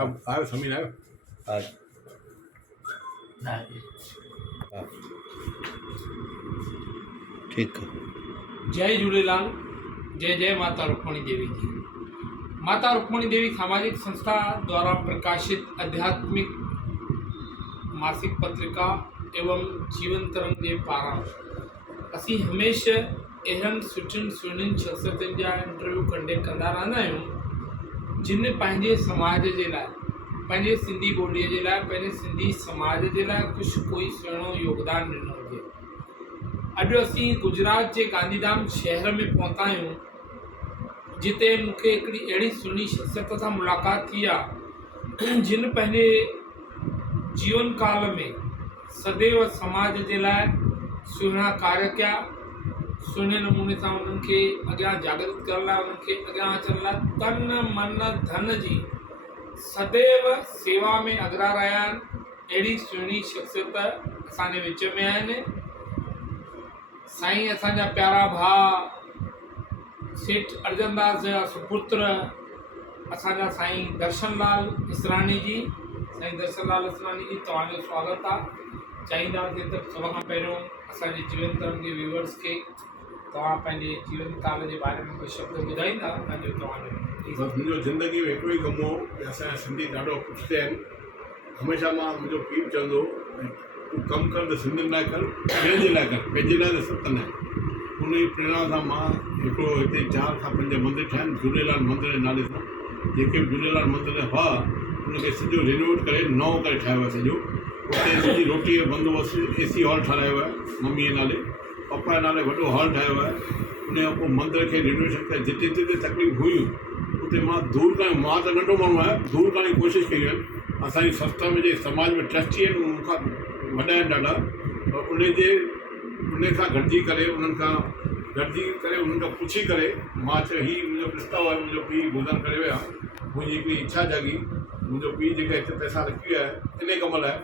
आप आयो समीन आयो हा हाँ हा ठीकु आहे। जय झूलेलाल। जय जय माता रुक्मणी देवी जी। माता रुक्मणी देवी सामाजिक संस्था द्वारा प्रकाशित आध्यात्मिक मासिक पत्रिका एवं जीवन तरंग के पारां असी हमेशा अहम सुठिन शख्सियतुनि जा इंटरव्यू कंदा रहंदा आहियूं जिन पंहिंजे समाज जे लाइ, पंहिंजे सिंधी ॿोलीअ जे लाइ, पंहिंजे सिंधी समाज जे लाइ कुझु कोई सुहिणो योगदान ॾिनो हुजे। अॼु असीं गुजरात के गांधीधाम शहर में पहुता आहियूं जिते मूंखे हिकिड़ी अहिड़ी सुहिणी शख्सियत सां मुलाक़ात थी आहे जिन पंहिंजे जीवन काल में सदैव समाज जे लाइ सुहिणा कार्य कया, सुहिणे नमूने सां उन्हनि खे अॻियां जागृत करण लाइ, उन्हनि खे अॻियां अचण लाइ तन मन धन जी सदैव सेवा में अग्रा रहिया आहिनि। अहिड़ी सुहिणी शख्सियत असांजे विच में आहिनि। साईं असांजा प्यारा भाउ सेठ अर्जनदास जा सुपुत्र असांजा साईं दर्शनलाल इसरानी जी। साईं दर्शनलाल इसरानी जी, तव्हांजो स्वागत आहे। चाहींदासीं त सभ खां पहिरियों असांजे जीवन तरंग जे व्यूअर्स खे तव्हां पंहिंजे जीवन काल जे बारे में कोई शब्द ॿुधाईंदा पंहिंजो तव्हांजो। मुंहिंजो ज़िंदगी में हिकिड़ो ई कमु हो कि असांजा सिंधी ॾाढो पुठिते आहिनि। हमेशह मां मुंहिंजो पीउ चवंदो तूं कमु कर त सिंधियुनि लाइ कर, ॿियनि जे लाइ कर, पंहिंजे लाइ त सभु कंदा आहिनि। उन जी प्रेरणा सां मां हिकिड़ो हिते 4 खां 5 मंदर ठाहिया आहिनि झूलेलाल मंदर जे नाले सां। जेके बि झूलेलाल मंदर हुआ उनखे सॼो रिनोवेट करे नओं करे ठाहियो आहे सॼो। उते सॼी रोटीअ जो बंदोबस्तु AC हॉल ठारायो आहे मम्मीअ नाले, पप्पा जे नाले वॾो हॉल ठाहियो आहे। उन खां पोइ मंदर खे रिनोवेशन करे जिते जिते तकलीफ़ हुयूं उते मां दूर करण, मां त नंढो माण्हू आहियां, दूर करण जी कोशिशि कयूं आहिनि। असांजी संस्था में जे समाज में ट्रस्टी आहिनि उनखां वॾा आहिनि ॾाढा, उन सां गॾिजी करे उन्हनि खां पुछी करे मां चयो हीउ मुंहिंजो प्रस्ताव आहे। मुंहिंजो पीउ गुज़र करे विया, मुंहिंजी हिकिड़ी इच्छा जागी, मुंहिंजो पीउ जेका हिते पैसा रखी विया आहे इन कम लाइ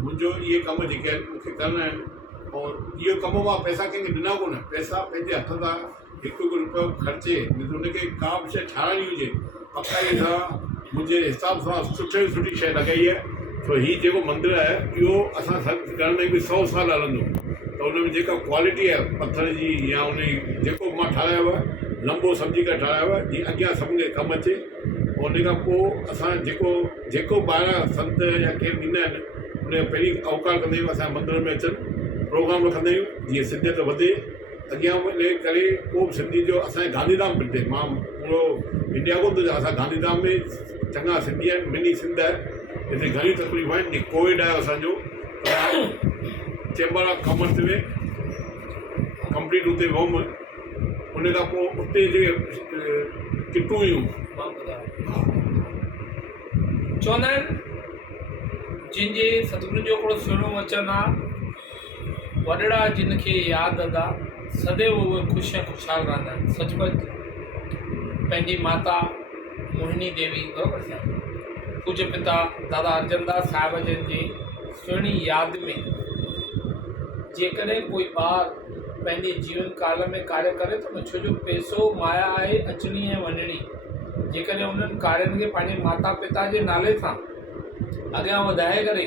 मुंहिंजो इहे कम जेके आहिनि मूंखे करणा आहिनि। और इहो कम मां पैसा कंहिंखे ॾिना कोन, पैसा पंहिंजे हथ सां हिकु हिकु रुपयो ख़र्चे उनखे का बि शइ ठाहिणी हुजे पकाई सां मुंहिंजे हिसाब सां सुठे सुठी शइ लॻाई आहे। छो हीउ जेको मंदरु आहे इहो असां करण में बि 100 साल हलंदो। त उन में जेका क्वालिटी आहे पत्थर जी या उन जेको मां ठारायो आहे लंबो सम्झी करे ठारायो आहे जीअं अॻियां सभिनी खे कमु अचे। उन खां पोइ असां जेको ॿाहिरां संत या केरु ईंदा आहिनि उनजो पहिरीं अवकार कंदा आहियूं, असांजे मंदर में अचनि, प्रोग्राम रखंदा आहियूं जीअं सिंधियत वधे अॻियां वञे करे। को बि सिंधी जो असांजे गांधीधाम पिटे, मां पूरो इंडिया कोन थो, असां गांधीधाम में चङा सिंधी आहिनि, मिनी सिंध आहे। हिते घणी तकलीफ़ आहिनि। जीअं कोविड आयो असांजो चेंबर ऑफ कॉमर्स में कंप्लीट उते होम, उन खां पोइ उते जेके किटूं हुयूं चवंदा आहिनि जिनजे सतगुरू जो हिकिड़ो सुहिणो वचन आहे, वॾड़ा जिन खे यादि अदा सदैव उहे ख़ुशि ऐं ख़ुशहाल रहंदा आहिनि। सचपच पंहिंजी माता मोहिनी देवी बराबरि साईं पूज्य पिता दादा अर्जनदास साहिब जन जी सुहिणी यादि में जेकॾहिं कोई ॿार पंहिंजे जीवन काल में कार्य करे थो न, छो जो पैसो माया आहे अचणी ऐं वञणी, जेकॾहिं उन्हनि कार्यनि खे पंहिंजे माता पिता जे नाले सां अॻियां वधाए करे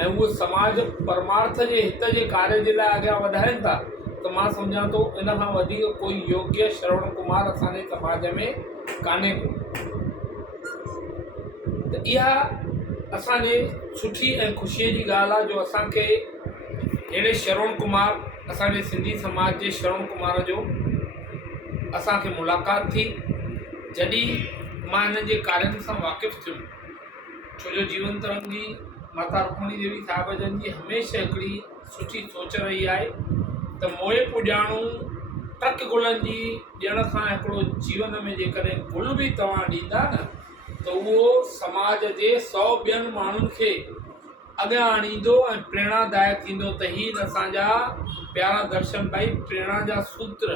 ऐं उहो समाज परमार्थ जे हित जे कार्य जे लाइ अॻियां वधाइनि था त मां सम्झां थो इन खां वधीक कोई योग्य श्रवण कुमार असांजे समाज में कान्हे को। त इहा असांजे सुठी ऐं ख़ुशीअ जी ॻाल्हि आहे जो असांखे अहिड़े श्रवण कुमार, असांजे सिंधी समाज जे श्रवण कुमार जो असांखे मुलाक़ात थी जॾहिं मां हिननि जे कार्यनि सां वाक़िफ़ थियुमि। छो जो जीवन तरंग जी माता रुक्मणी देवी साहिब जन जी हमेशह हिकिड़ी सुठी सोच रही आहे त मोए पुॼाणू ट्रक गुलनि जी ॾियण सां हिकिड़ो जीवन में जेकॾहिं गुल बि तव्हां ॾींदा न त उहो समाज जे 100 ॿियनि माण्हुनि खे अॻियां आणींदो ऐं प्रेरणादायक थींदो। त हीअ असांजा प्यारा दर्शन भाई प्रेरणा जा सूत्र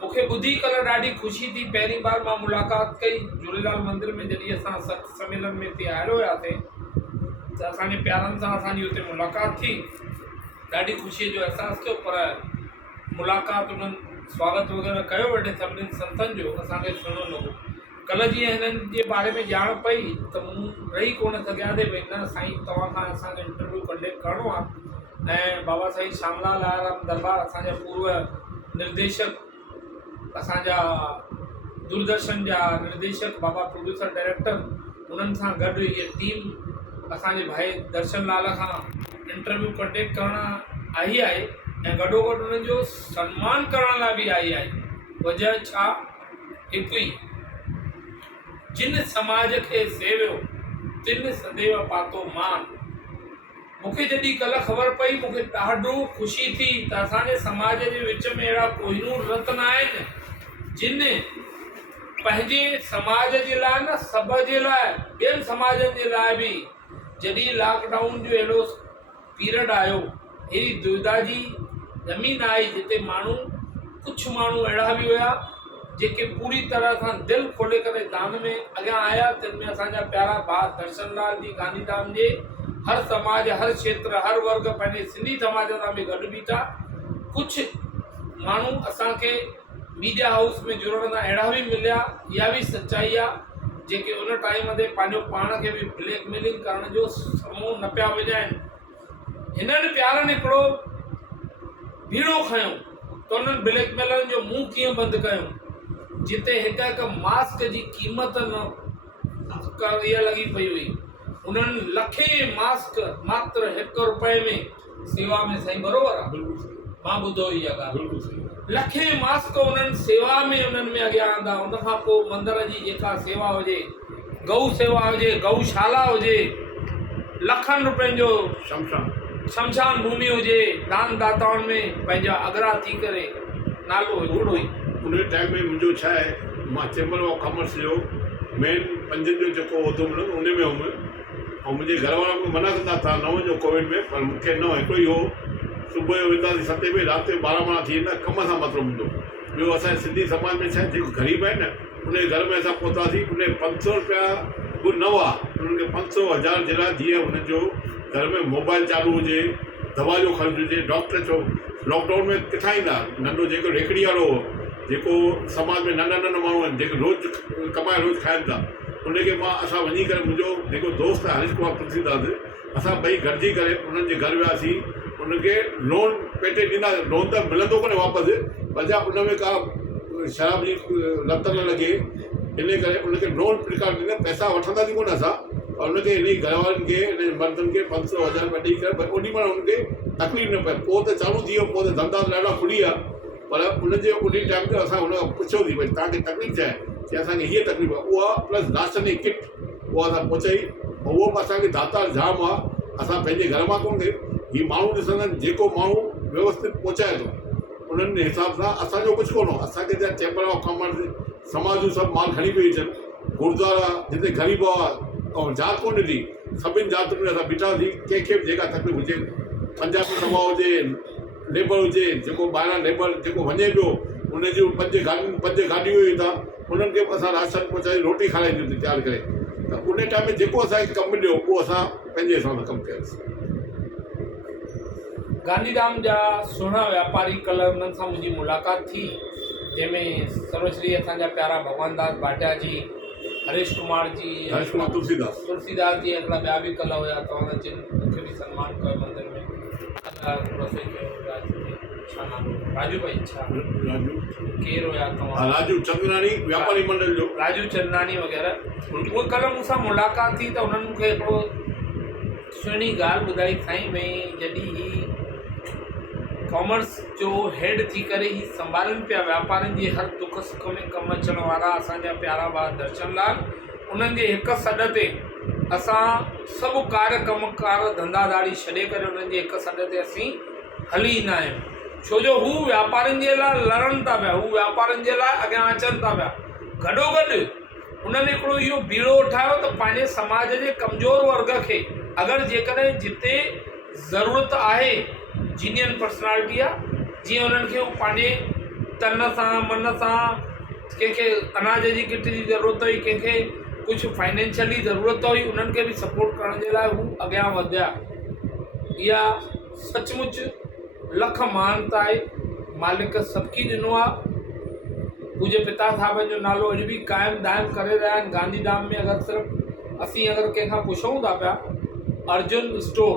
मूंखे ॿुधी करे ॾाढी ख़ुशी थी। पहिरीं बार मां मुलाक़ात कई झूलेलाल मंदिर में, जॾहिं असां सत सम्मेलन में हिते आयल हुयासीं त असांजे प्यारनि सां असांजी हुते मुलाक़ात थी, ॾाढी ख़ुशीअ जो अहसासु थियो। पर मुलाक़ात उन्हनि स्वागत वग़ैरह कयो वेठे सभिनीनि संतनि जो, असांखे सुहिणो लॻो। कल्ह जीअं हिननि जे बारे में ॼाण पई त मूं रही कोन सघियां थे भई न साईं तव्हां खां असांखे इंटरव्यू कंडक्ट करिणो आहे। ऐं बाबा साईं श्यामलाल आराम दरबार असांजा पूर्व निर्देशक, असांजा दूरदर्शन जा निर्देशक, बाबा प्रोड्यूसर डायरेक्टर, उन्हनि सां गॾु इहे टीम असांजे भाई दर्शन लाल खां इंटरव्यू कंडक्ट करण आई आहे ऐं गॾोगॾु उन्हनि जो सम्मान करण लाइ बि आई आहे। वजह छा? हिकु ई, जिन समाज खे सेवियो तिन सदैव पातो मान। मूंखे जॾहिं कल्ह ख़बर पई मूंखे ॾाढो ख़ुशी थी त असांजे समाज जे विच में अहिड़ा कोहिनूर रत्न आहिनि जिन पंहिंजे समाज जे लाइ न, सभ जे लाइ, ॿियनि समाजनि जे लाइ बि जॾहिं लॉकडाउन जो अहिड़ो पीरियड आयो, अहिड़ी दुविधा जी ज़मीन आई जिते माण्हू, कुझु माण्हू अहिड़ा बि हुआ जेके पूरी तरह सां दिलि खोले करे दान में अॻियां आया। तिन में असांजा प्यारा भाउ दर्शन लाल जी गांधीधाम जे हर समाज, हर क्षेत्र, हर वर्ग पंहिंजे सिंधी समाज सां बि गॾु बीठा। कुझु माण्हू असांखे मीडिया हाउस में जुड़ण सां अहिड़ा बि मिलिया, इहा बि सच्चाई आहे, जेके उन टाइम ते पंहिंजो पाण खे बि ब्लैकमेलिंग करण जो समूह न पिया विझाइनि। हिननि प्यारनि हिकिड़ो बीड़ो खयो त उन्हनि ब्लैकमेलरनि जो मुंहुं कीअं बंदि कयो। जिते हिकु हिकु मास्क जी क़ीमत न इहा लॻी पई हुई, उन्हनि लखे मास्क मात्र ₹1 में सेवा में, साईं बरोबर आहे, मां ॿुधो इहा ॻाल्हि, लखे मास्क उन्हनि सेवा में उन्हनि में अॻियां आंदा। उनखां पोइ मंदर जी जेका सेवा हुजे, गऊ सेवा हुजे, गऊशाला हुजे, लखनि रुपयनि जो शमशान भूमि हुजे, दान दाताउनि में पंहिंजा अगरा थी करे नालो हुओ ई। उन टाइम में मुंहिंजो छा आहे, मां चैम्बर ऑफ कॉमर्स जो मेन 5 जो जेको उहिदो मिलंदो उन में हुउमि, ऐं मुंहिंजे घर वारा मूंखे मना कंदा था न वञो कोविड में, पर मूंखे न हिकिड़ो ई हो, सुबुह जो वेंदासीं 7 बजे, राति जो 12 थी वेंदा, कम सां मतिलबु हूंदो। ॿियो असांजे सिंधी समाज में छा आहे, जेको ग़रीब आहे न, उन घर में असां पहुतासीं, उन ₹500 बि न हुआ, उन्हनि खे 500,000 जे लाइ जीअं हुनजो घर में मोबाइल चालू हुजे, दवा जो ख़र्च हुजे, डॉक्टर चओ। लॉकडाउन में किथां ईंदा? नंढो जेको रेकड़ी वारो हो, जेको समाज में नंढा नंढा माण्हू आहिनि जेके रोज़ु कमाए रोज़ु खाइनि था, उनखे मां असां वञी करे, मुंहिंजो जेको दोस्त आहे हरीश कुमार तुलसीदास, असां ॿई गॾिजी करे उन्हनि जे घर वियासीं, उनखे लोन पेटे ॾींदा। लोन त मिलंदो कोन्हे वापसि, पर उन में का शराब जी लत न लॻे, इन करे उनखे लोन प्रकार ॾींदा, पैसा वठंदासीं कोन असां, और उनखे इन घर वारनि खे, इन मर्दनि खे 500,000 रुपया ॾेई करे ओॾी महिल उनखे तकलीफ़ न पए। पोइ त चालू थी वियो, पोइ त धंधा ॾाढा खुली विया, पर उनजे उन टाइम ते असां हुन खां पुछियोसीं भई तव्हांखे तकलीफ़ छा आहे? की असांखे हीअ तकलीफ़ आहे, उहा प्लस राशन जी किट उहा असां पहुचाई, ऐं उहो बि असांखे दातार जाम आहे। असां पंहिंजे घर मां कोन थिए, हीअ माण्हू ॾिसंदा आहिनि, जेको माण्हू व्यवस्थित पहुचाए थो उन्हनि हिसाब सां असांजो कुझु कोन हो। असांखे त चैम्बर ऑफ कॉमर्स समाज जूं सभु माल खणी पई अचनि, गुरुद्वारा जिते ग़रीब हुआ ऐं जात कोन ॾिठी, सभिनि जातुनि में असां बीठासीं, कंहिंखे बि जेका तकलीफ़ हुजे, पंजाबी सभा हुजे, लेबर हुजे, जेको ॿाहिरां लेबर जेको वञे पियो, उन जूं 5 गाॾियूं हुई था, उन्हनि खे असां राशन पहुचाई, रोटी खाराई ॾिनी तयारु करे। त उन टाइम में जेको असांखे कमु मिलियो उहो असां पंहिंजे हिसाब सां कमु कयोसीं। गांधीधाम जा सुहिणा वापारी, कल्ह उन्हनि सां मुंहिंजी मुलाक़ात थी, जंहिंमें सर्वश्री असांजा प्यारा भगवान दास भाटिया जी, हरीश कुमार जी, तुलसीदास जी, हिकिड़ा ॿिया बि कल्ह हुया। तव्हां जिन मूंखे बि सन्मान कयो मंदर में, राजू भाई, छा केरु हुया तव्हां? राजू चंदनानी, व्यापारी मंडल जो राजू चंदनानी वग़ैरह। उहे कल्ह मूंसां मुलाक़ात थी त उन्हनि मूंखे हिकिड़ो सुहिणी ॻाल्हि ॿुधाई, साईं भई जॾहिं ही कॉमर्स जो हेड थी करे ही संभालनि पिया वापारियुनि जे हर दुख सुख में कमु अचण वारा असांजा प्यारा भाउ दर्शन लाल, उन्हनि जे हिकु सॾ ते असां सभु कार्य कमकार धंधादारी छॾे करे उन्हनि जे हिकु सॾ ते असीं हली ईंदा आहियूं। छो जो हू वापारियुनि जे लाइ लड़नि था पिया, हू वापारियुनि जे लाइ अॻियां अचनि था पिया। गॾोगॾु उन्हनि हिकिड़ो इहो बीड़ो उठायो त पंहिंजे समाज जे कमज़ोर वर्ग खे अगरि जेकॾहिं जिते ज़रूरत आहे, जीनियन पर्सनालिटी आहे, जीअं उन्हनि खे हू पंहिंजे तन सां मन सां, कंहिंखे अनाज जी किट जी ज़रूरत हुई, कंहिंखे कुझु फाइनेंशियली ज़रूरत हुई, उन्हनि खे बि सपोर्ट करण जे लाइ हू अॻियां वधिया। इहा सचमुच लख महानता आहे, मालिक सभु ॾिनो आहे। पूज्य पिता साहब जो नालो अॼु बि क़ाइमु दाइमु करे रहिया आहिनि। गांधीधाम में अगरि सिर्फ़ु असीं अगरि कंहिंखां पुछूं था पिया अर्जुन स्टोर,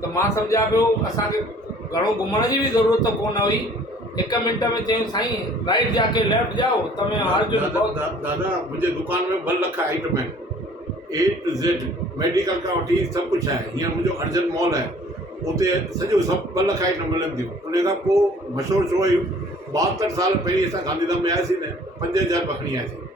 त मां सम्झा पियो असांखे घणो घुमण जी बि ज़रूरत कोन हुई। 1 मिंट में चयूं साईं राइट जाके लेफ्ट जाओ तमें अर्जुन दादा मुंहिंजे दुकान में 2 लख आइटम आहिनि, A to Z, मेडिकल खां वठी सभु कुझु आहे। हींअर मुंहिंजो अर्जन मॉल आहे, उते सॼो सभु 2 लख आइटम मिलनि थियूं। उन खां पोइ मशहूरु शो हुई 72 साल पहिरीं असां गांधीधाम में आयासीं न, 5000 बकरी आयासीं।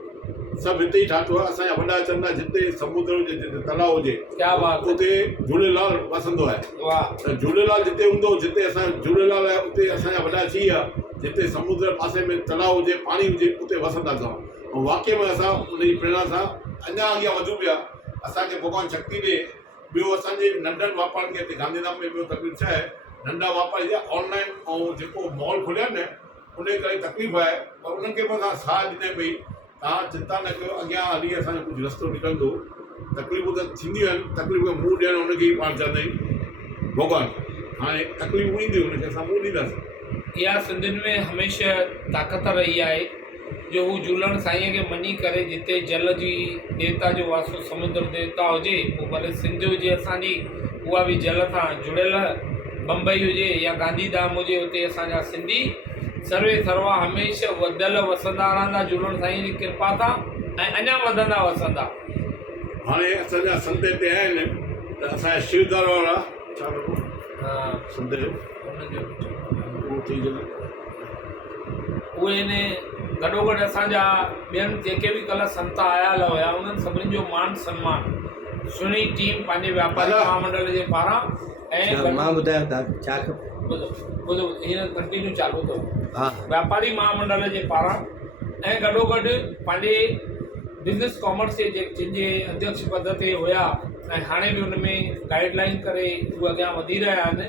सभु हिते ई ठातो आहे। असांजा वॾा चवंदा जिते समुद्र हुजे, जिते तलाउ हुजे, क्या बात है, उते झूलेलाल वसंदो आहे। वाह, त झूलेलाल जिते हूंदो, जिते असां झूलेलाल आहे उते असांजा वॾा थी विया। जिते समुद्र पासे में तलाउ हुजे, पाणी हुजे, उते वसंदा अथव। ऐं वाक़ई में असां उनजी प्रेरणा सां अञा अॻियां वधूं पिया। असांखे भॻवानु शक्ति ॾे। ॿियो असांजे नंढनि वापारनि खे हिते गांधीधाम में ॿियो तकलीफ़ छा आहे, नंढा वापारी जा ऑनलाइन ऐं जेको मॉल खुलिया न, उन करे तकलीफ़ आहे। पर उन्हनि खे बि असां साथ ॾिने पई, तव्हां चिंता न कयो, अॻियां हली असांजो कुझु रस्तो निकिरंदो। तकलीफ़ूं त थींदियूं आहिनि, तकलीफ़ खे मुंहुं ॾियणु हुनखे ई पाण चवंदा आहियूं भॻवानु। हाणे तकलीफ़ूं ईंदियूं, हुनखे असां मुंहुं ॾींदासीं। इहा सिंधियुनि में हमेशह ताक़त रही आहे जो हू झूलण साईंअ खे मञी करे जिते जल जी देवता जो वासो समुद्र देवता हुजे, पोइ भले सिंध हुजे असांजी, उहा बि जल सां जुड़ियल, बम्बई हुजे या गांधीधाम हुजे, उते असांजा सिंधी सर्वे सर्वा हमेशह वधियल वसंदा रहंदा झूलण साईं जी कृपा सां, ऐं अञा वधंदा वसंदा। हाणे असांजा संत हिते आहिनि, त असांजा शिवदार वारा छा नालो हा, संत जो उहो थी जंहिं उहे ने गॾोगॾु असांजा ॿियनि जेके बि कल्ह संत आयल हुया उन्हनि सभिनी जो मान सम्मान सुहिणी टीम पंहिंजे वापारी महामंडल जे पारां ऐं मां ॿुधायां तव्हां छा खपे। ॿुधो हीअं कंटिन्यू चालू अथव। हा, वापारी महामंडल जे पारां ऐं गॾोगॾु पंहिंजे बिज़नेस कॉमर्स जे जिनजे अध्यक्ष पद ते हुया ऐं हाणे बि हुन में गाइडलाइन करे उहे अॻियां वधी रहिया आहिनि।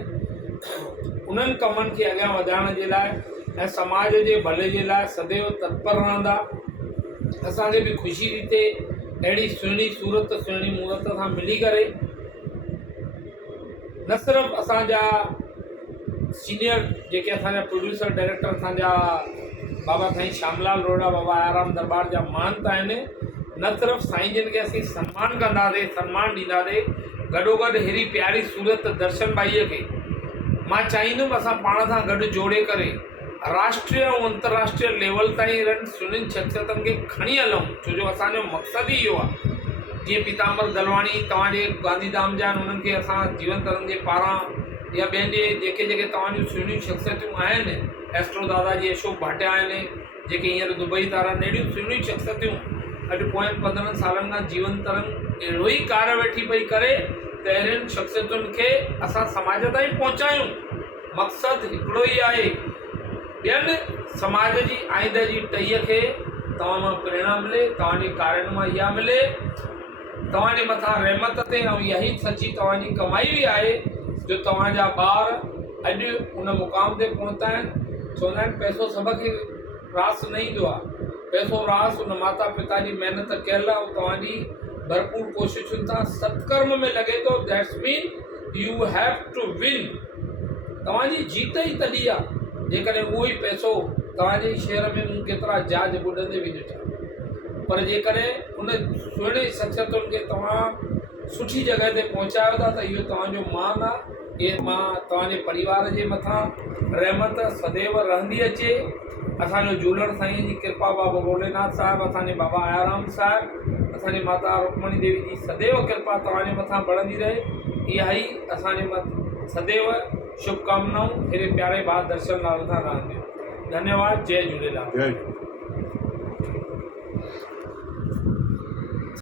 उन्हनि कमनि खे अॻियां वधाइण जे लाइ ऐं समाज जे भले जे लाइ सदैव तत्पर रहंदा। असांखे बि ख़ुशी थी थिए अहिड़ी सुहिणी सूरत सुहिणी मूरत सां मिली करे। न सिर्फ़ु असांजा सीनियर जेके असांजा प्रोड्यूसर डायरेक्टर असांजा बाबा साईं श्यामलाल रोड़ा, बाबा आयाराम दरबार जा महंत आहिनि, न सिर्फ़ु साईं जिन खे असीं सन्मान कंदासीं, सन्मान ॾींदासीं, गॾोगॾु अहिड़ी प्यारी सूरत दर्शन भाईअ खे मां चाहींदुमि असां पाण सां गॾु जोड़े करे राष्ट्रीय ऐं अंतर्राष्ट्रीय लेवल ताईं रन सुनिल शख्सियतनि खे खणी हलूं, छो जो असांजो मक़सदु ई इहो आहे। जीअं पीताम्बर दलवाणी तव्हांजे गांधीधाम जा आहिनि, उन्हनि खे असां जीवन तरन जे पारां या ॿियनि जे जेके जेके तव्हांजूं सुहिणियूं शख्सियतूं आहिनि, एस्ट्रो दादाजी अशोक भाटिया आहिनि जेके हींअर दुबई था रहनि, अहिड़ियूं सुहिणियूं शख्सियतूं अॼु पोयनि 15 सालनि खां जीवन तरन अहिड़ो ई कार्य वेठी पई करे त अहिड़ियुनि शख्सियतुनि खे असां समाज ताईं पहुचायूं। मक़सदु हिकिड़ो ई आहे, ॿियनि समाज जी आइंद जी टईअ खे तव्हां मां प्रेरणा मिले, तव्हांजे कार्यनि मां इहा मिले, तव्हांजे मथां रहमत थिए। ऐं इहा ई सची तव्हांजी कमाई बि आहे जो तव्हांजा ॿार अॼु उन मुक़ाम ते पहुता आहिनि। चवंदा आहिनि पैसो सभ खे रास न ईंदो आहे, पैसो रास उन माता पिता जी महिनत कयल आहे ऐं तव्हांजी भरपूर कोशिशुनि सां सत्कर्म में लॻे थो। That's mean you have to win. तव्हांजी जीत ई तॾहिं आहे जेकॾहिं उहो ई पैसो तव्हांजे शहर में मूं केतिरा जहाज ॿुॾंदे बि ॾिठा, पर जेकॾहिं उन सुहिणे शख्सियतुनि खे तव्हां सुठी जॻह ते पहुचायो था त इहो तव्हांजो मान आहे। इहे मां तव्हांजे परिवार जे मथां रहमत सदैव रहंदी अचे। असांजो झूलण साईं जी कृपा, बाबा भोलेनाथ साहिबु, असांजे बाबा आयाराम साहिबु, असांजी माता रुक्मणी देवी जी सदैव कृपा तव्हांजे मथां बढ़ंदी रहे। इहा ई असांजे मथां सदैव शुभकामनाऊं। हेॾे प्यारे भाउ दर्शन लाल सां रहंदियूं। धन्यवाद। जय झूलेलाल। जय